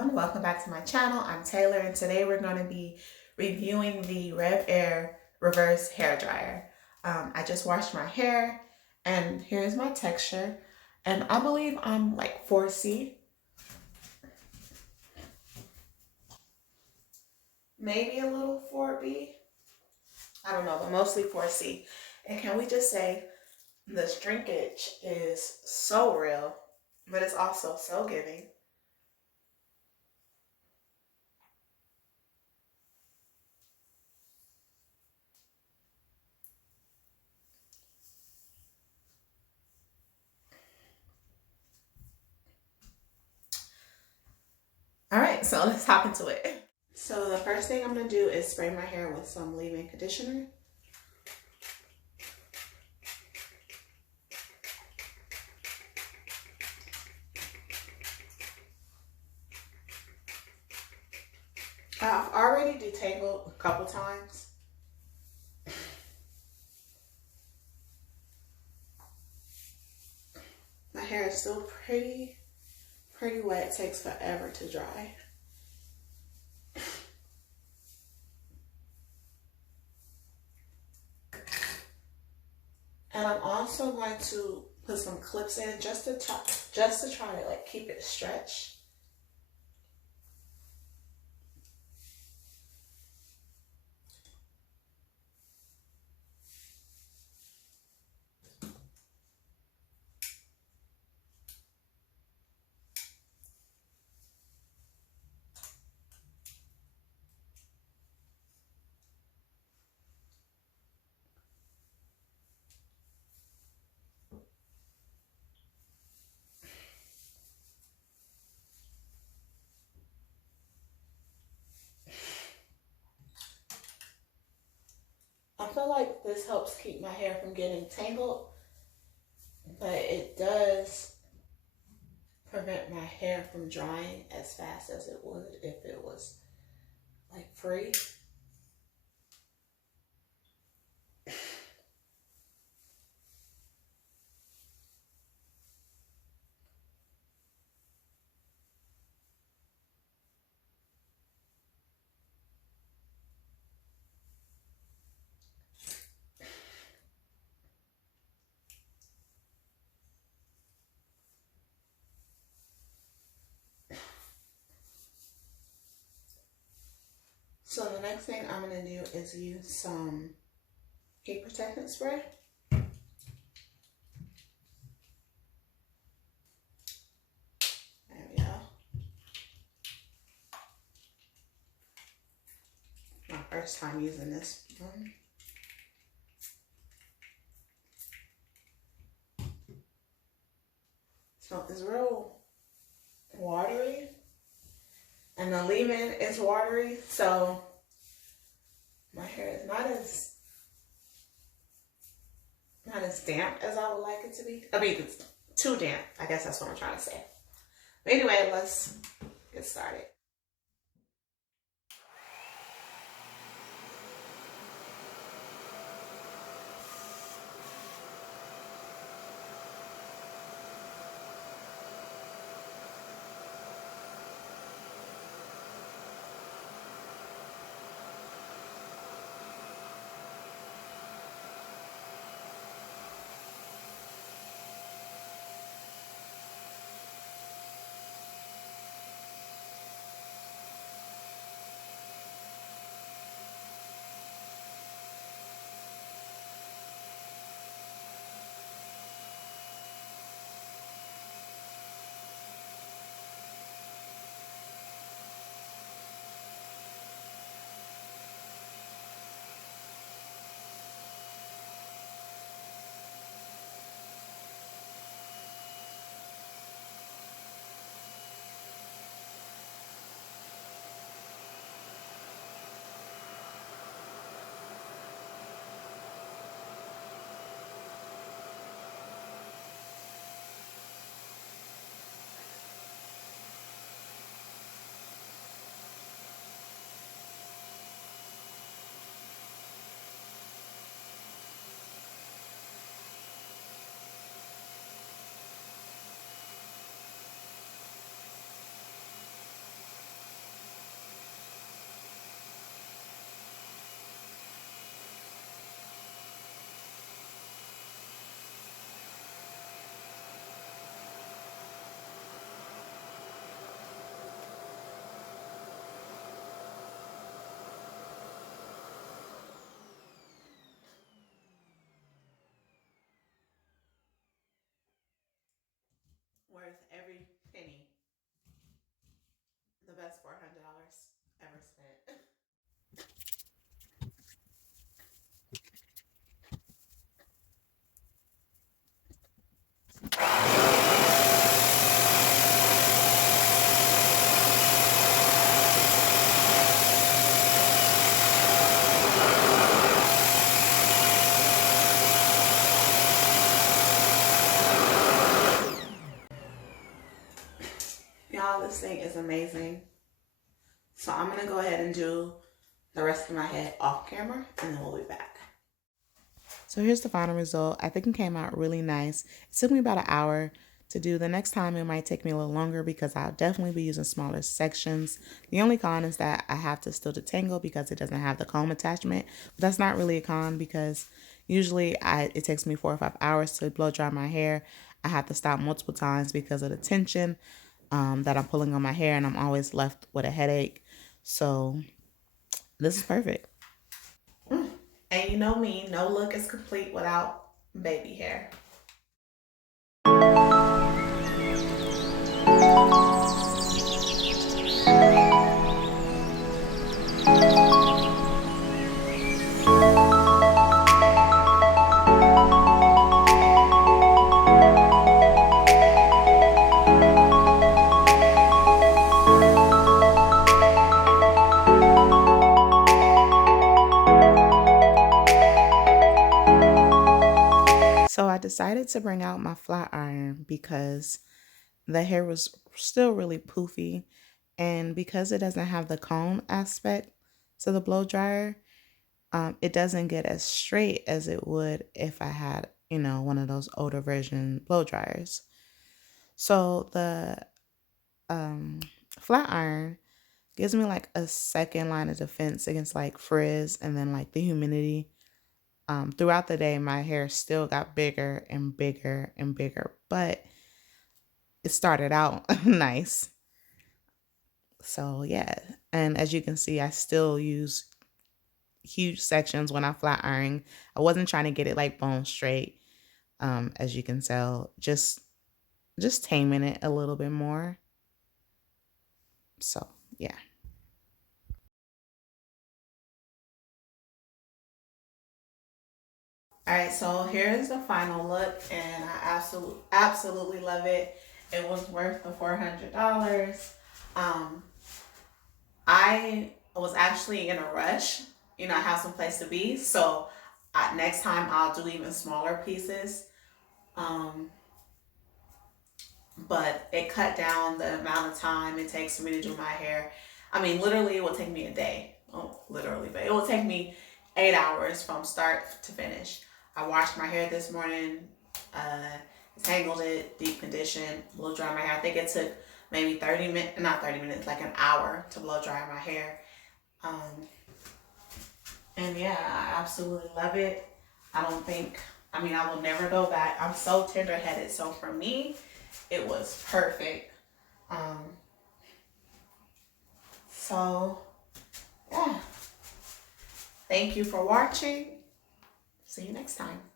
everyone, welcome back to my channel. I'm Taylor and today we're going to be reviewing the Revair Reverse Hair Dryer. I just washed my hair and here's my texture, and I believe I'm like 4C, maybe a little 4B, I don't know, but mostly 4C. And can we just say the shrinkage is so real, but it's also so giving. All right, so let's hop into it. So the first thing I'm going to do is spray my hair with some leave-in conditioner. I've already detangled a couple times. My hair is still pretty wet. It takes forever to dry. And I'm also going to put some clips in just to try to like keep it stretched. I feel like this helps keep my hair from getting tangled, but it does prevent my hair from drying as fast as it would if it was like free. So the next thing I'm going to do is use some heat protectant spray. There we go. My first time using this one. So it's real watery, and the leave-in is watery, so my hair is not as damp as I would like it to be. I mean, it's too damp. I guess that's what I'm trying to say. But anyway, let's get started. worth every penny. The best $400 ever spent. Y'all, this thing is amazing. So I'm gonna go ahead and do the rest of my head off camera and then we'll be back. So here's the final result. I think it came out really nice. It took me about an hour to do. The next time it might take me a little longer because I'll definitely be using smaller sections. The only con is that I have to still detangle because it doesn't have the comb attachment. But that's not really a con because usually it takes me 4 or 5 hours to blow dry my hair. I have to stop multiple times because of the tension that I'm pulling on my hair, and I'm always left with a headache. So this is perfect. And you know me, no look is complete without baby hair. So I decided to bring out my flat iron because the hair was still really poofy, and because it doesn't have the cone aspect to the blow dryer, it doesn't get as straight as it would if I had, one of those older version blow dryers. So the flat iron gives me like a second line of defense against like frizz and then like the humidity. Throughout the day, my hair still got bigger and bigger and bigger, but it started out nice. So yeah, and as you can see, I still use huge sections when I flat iron. I wasn't trying to get it like bone straight, as you can tell, just taming it a little bit more. So yeah. All right, so here's the final look, and I absolutely love it. It was worth the $400. Um, I was actually in a rush. I have some place to be, so next time I'll do even smaller pieces. Um, but it cut down the amount of time it takes for me to do my hair. I mean, literally, it will take me a day. Oh, literally, but it will take me 8 hours from start to finish. I washed my hair this morning, tangled it, deep conditioned, blow dry my hair. I think it took maybe 30 minutes, not 30 minutes, like an hour to blow dry my hair. And yeah, I absolutely love it. I will never go back. I'm so tender headed. So for me, it was perfect. Um, so yeah, thank you for watching. See you next time.